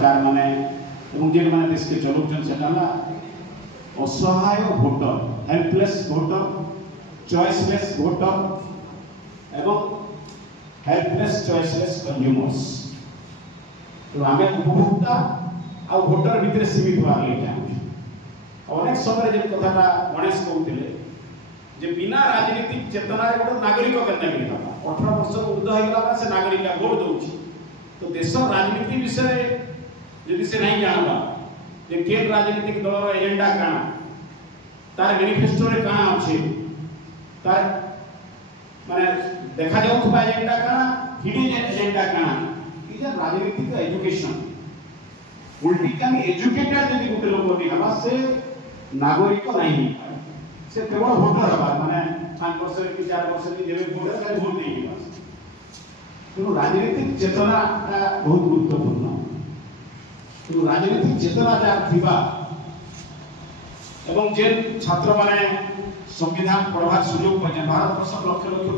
सरकार माने जेन माने देश के चलाउछन सेटा असहाय voter, helpless voter, choiceless voter एवं हेल्पलेस चॉइसलेस कंज्यूमर्स। तो आम उपभोक्ता आ भोटर भितर सीमित होगा चाहूँ। अनेक समय जो कथा गणेश कहते जे बिना राजनीतिक चेतना गोटे नागरिक के मिल 18 वर्ष ऊर्ध्व होगा से नागरिक भोट दौर तो देश राजनीति विषय जदि से नहीं जानवा जे के राजनीतिक दल एजेंडा काना तार मैनिफेस्टो रे काना अछि तार माने देखा जाउथबा एजेंडा काना हिडन एजेंडा काना इज राजनीतिक एजुकेशन। पॉलिटिकली एजुकेटेड जदि गोटे लोक नहीं हवा से नागरिक नहीं से केवल भोटर हवा माने 5 वर्ष कि 4 वर्ष कि जेबे भोट है भोट नहीं हवा। तो राजनीतिक चेतना बहुत गुरुत्वपूर्ण। तो राजनीतिक चेतना जहाँ थिबा एवं जे छात्र माने संविधान पढ़वार सुयोग पाए भारत वर्ष लक्ष लक्ष